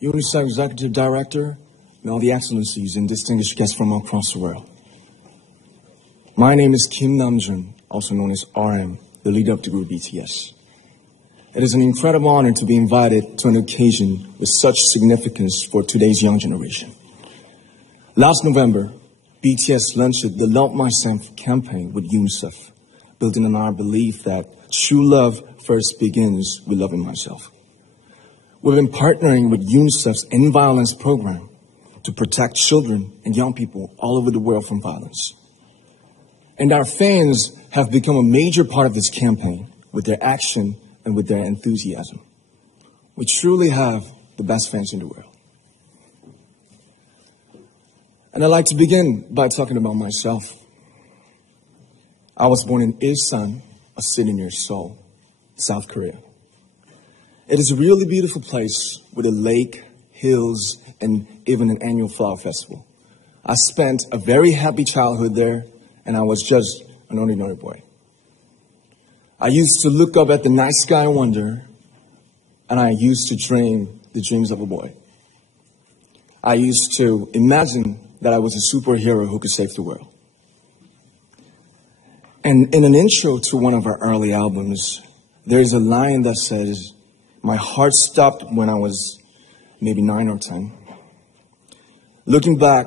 UNICEF Executive Director, and all the excellencies and distinguished guests from across the world. My name is Kim Namjoon, also known as A.R.M.Y, the leader of the group BTS. It is an incredible honor to be invited to an occasion with such significance for today's young generation. Last November, BTS launched the Love Myself campaign with UNICEF, building on our belief that true love first begins with loving myself. We've been partnering with UNICEF's End Violence program to protect children and young people all over the world from violence. And our fans have become a major part of this campaign with their action and with their enthusiasm. We truly have the best fans in the world. And I'd like to begin by talking about myself. I was born in Ilsan, a city near Seoul, South Korea. It is a really beautiful place with a lake, hills, and even an annual flower festival. I spent a very happy childhood there, and I was just an ordinary boy. I used to look up at the night sky and wonder, and I used to dream the dreams of a boy. I used to imagine that I was a superhero who could save the world. And in an intro to one of our early albums, there's a line that says, "My heart stopped when I was maybe 9 or 10. Looking back,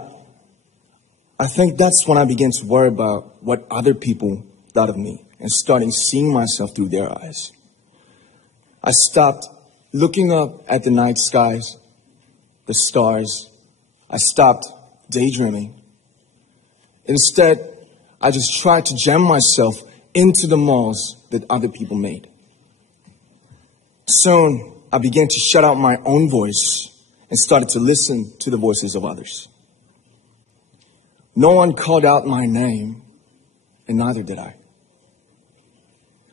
I think that's when I began to worry about what other people thought of me and starting seeing myself through their eyes. I stopped looking up at the night skies, the stars. I stopped daydreaming. Instead, I just tried to jam myself into the malls that other people made. Soon, I began to shut out my own voice and started to listen to the voices of others. No one called out my name, and neither did I.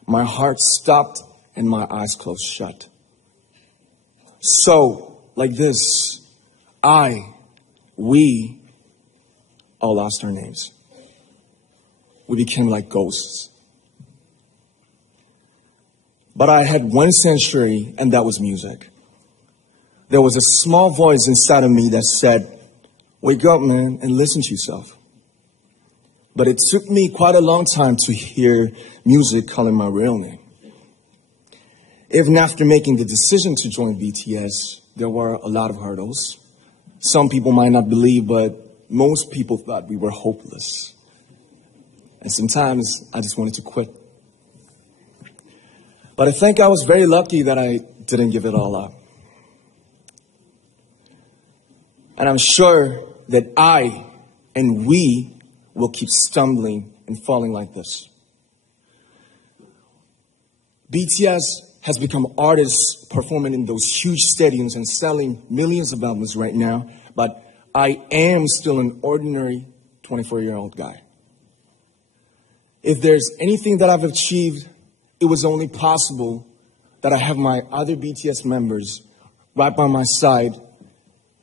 My heart stopped and my eyes closed shut. So, like this, we all lost our names. We became like ghosts. But I had one sanctuary, and that was music. There was a small voice inside of me that said, "Wake up, man, and listen to yourself." But it took me quite a long time to hear music calling my real name. Even after making the decision to join BTS, there were a lot of hurdles. Some people might not believe, but most people thought we were hopeless. And sometimes I just wanted to quit. But I think I was very lucky that I didn't give it all up. And I'm sure that I and we will keep stumbling and falling like this. BTS has become artists performing in those huge stadiums and selling millions of albums right now, but I am still an ordinary 24-year-old guy. If there's anything that I've achieved, it was only possible that I have my other BTS members right by my side,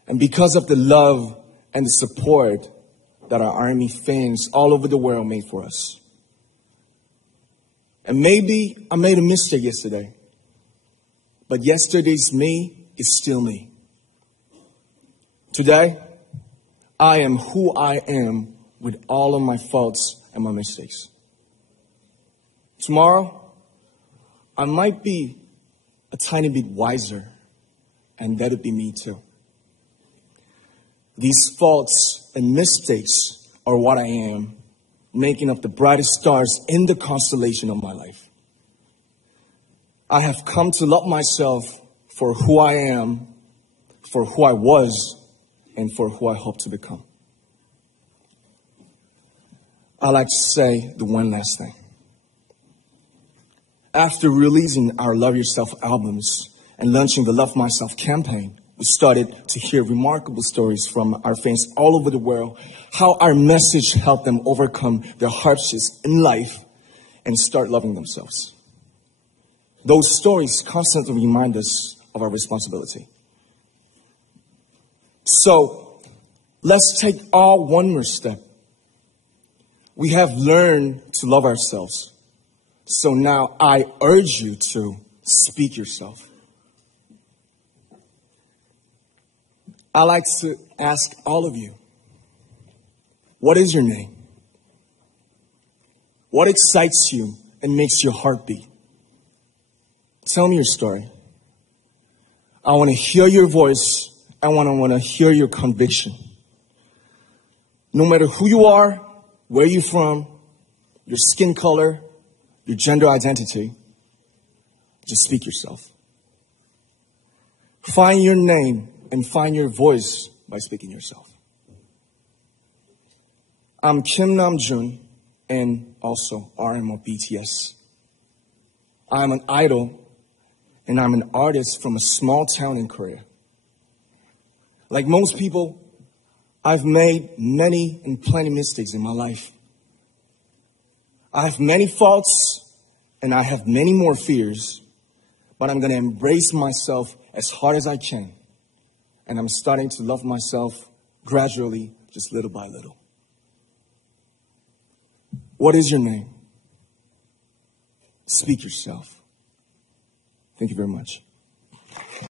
and because of the love and the support that our A.R.M.Y fans all over the world made for us. And maybe I made a mistake yesterday, but yesterday's me is still me. Today, I am who I am with all of my faults and my mistakes. Tomorrow, I might be a tiny bit wiser, and that'll be me too. These faults and mistakes are what I am, making up the brightest stars in the constellation of my life. I have come to love myself for who I am, for who I was, and for who I hope to become. I'd like to say the one last thing. After releasing our Love Yourself albums and launching the Love Myself campaign, we started to hear remarkable stories from our fans all over the world, how our message helped them overcome their hardships in life and start loving themselves. Those stories constantly remind us of our responsibility. So, let's take all one more step. We have learned to love ourselves. So now I urge you to speak yourself. I like to ask all of you, what is your name? What excites you and makes your heart beat? Tell me your story. I want to hear your voice. I want to hear your conviction. No matter who you are, where you're from, your skin color, your gender identity, just speak yourself. Find your name and find your voice by speaking yourself. I'm Kim Namjoon and also A.R.M.Y of BTS. I'm an idol and I'm an artist from a small town in Korea. Like most people, I've made many and plenty mistakes in my life. I have many faults and I have many more fears, but I'm going to embrace myself as hard as I can. And I'm starting to love myself gradually, just little by little. What is your name? Speak yourself. Thank you very much.